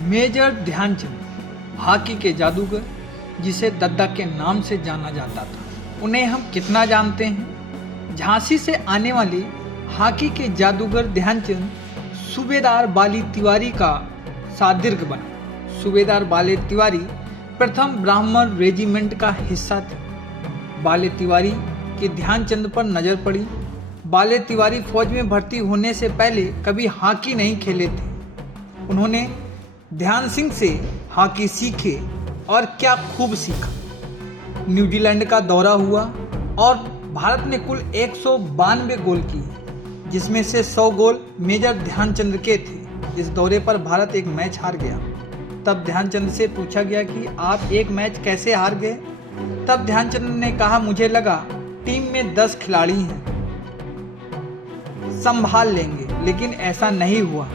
Major Dhyanchand hockey के जादूगर, जिसे दद्दा के नाम से जाना जाता था, उन्हें हम कितना जानते हैं। झांसी से आने वाले हॉकी के जादूगर ध्यानचंद सूबेदार बाली तिवारी का शागिर्द बना। सूबेदार बाले तिवारी प्रथम ब्राह्मण रेजिमेंट का हिस्सा थे। बाले तिवारी के ध्यानचंद पर नजर पड़ी। बाले तिवारी फौज में भर्ती होने से पहले कभी हॉकी नहीं खेले थे। उन्होंने ध्यान सिंह से हॉकी सीखे और क्या खूब सीखा। न्यूजीलैंड का दौरा हुआ और भारत ने कुल 192 गोल किए, जिसमें से 100 गोल मेजर ध्यानचंद के थे। इस दौरे पर भारत एक मैच हार गया। तब ध्यानचंद से पूछा गया कि आप एक मैच कैसे हार गए। तब ध्यानचंद ने कहा, मुझे लगा टीम में 10 खिलाड़ी हैं, संभाल लेंगे, लेकिन ऐसा नहीं हुआ।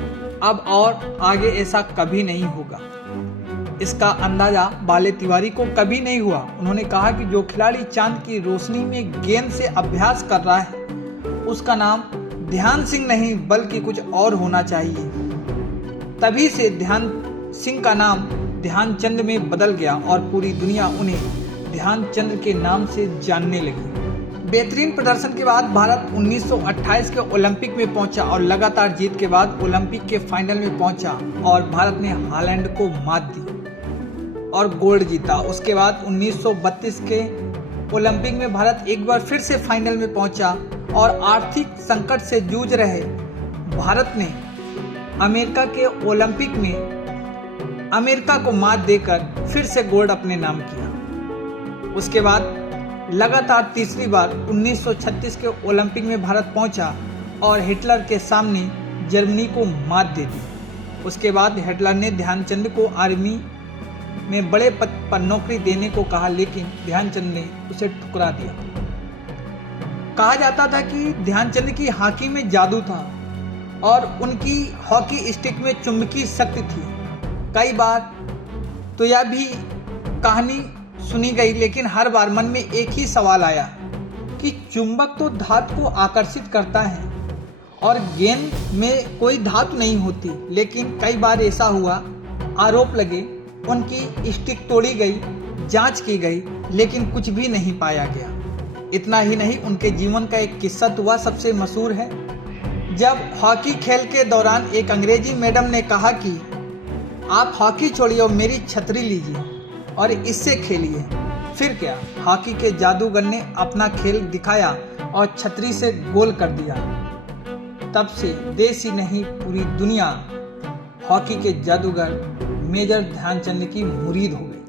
अब और आगे ऐसा कभी नहीं होगा। इसका अंदाजा बाले तिवारी को कभी नहीं हुआ। उन्होंने कहा कि जो खिलाड़ी चांद की रोशनी में गेंद से अभ्यास कर रहा है, उसका नाम ध्यान सिंह नहीं बल्कि कुछ और होना चाहिए। तभी से ध्यान सिंह का नाम ध्यानचंद में बदल गया और पूरी दुनिया उन्हें ध्यानचंद के नाम से जानने लगी। बेहतरीन प्रदर्शन के बाद भारत 1928 के ओलंपिक में पहुंचा और लगातार जीत के बाद ओलंपिक के फाइनल में पहुंचा और भारत ने हालैंड को मात दी और गोल्ड जीता। उसके बाद 1932 के ओलंपिक में भारत एक बार फिर से फाइनल में पहुंचा और आर्थिक संकट से जूझ रहे भारत ने अमेरिका के ओलंपिक में अमेरिका को मात देकर फिर से गोल्ड अपने नाम किया। उसके बाद लगातार तीसरी बार 1936 के ओलंपिक में भारत पहुंचा और हिटलर के सामने जर्मनी को मात दे दी। उसके बाद हिटलर ने ध्यानचंद को आर्मी में बड़े पद पर नौकरी देने को कहा, लेकिन ध्यानचंद ने उसे ठुकरा दिया। कहा जाता था कि ध्यानचंद की हॉकी में जादू था और उनकी हॉकी स्टिक में चुंबकीय शक्ति थी। कई बार तो यह भी कहानी सुनी गई, लेकिन हर बार मन में एक ही सवाल आया कि चुंबक तो धातु को आकर्षित करता है और गेंद में कोई धातु नहीं होती। लेकिन कई बार ऐसा हुआ, आरोप लगे, उनकी स्टिक तोड़ी गई, जांच की गई, लेकिन कुछ भी नहीं पाया गया। इतना ही नहीं, उनके जीवन का एक किस्सा तो वह सबसे मशहूर है। जब हॉकी खेल के दौरान एक अंग्रेजी मैडम ने कहा कि आप हॉकी छोड़िए और मेरी छतरी लीजिए और इससे खेलिए। फिर क्या, हॉकी के जादूगर ने अपना खेल दिखाया और छतरी से गोल कर दिया। तब से देश ही नहीं पूरी दुनिया हॉकी के जादूगर मेजर ध्यानचंद की मुरीद हो गई।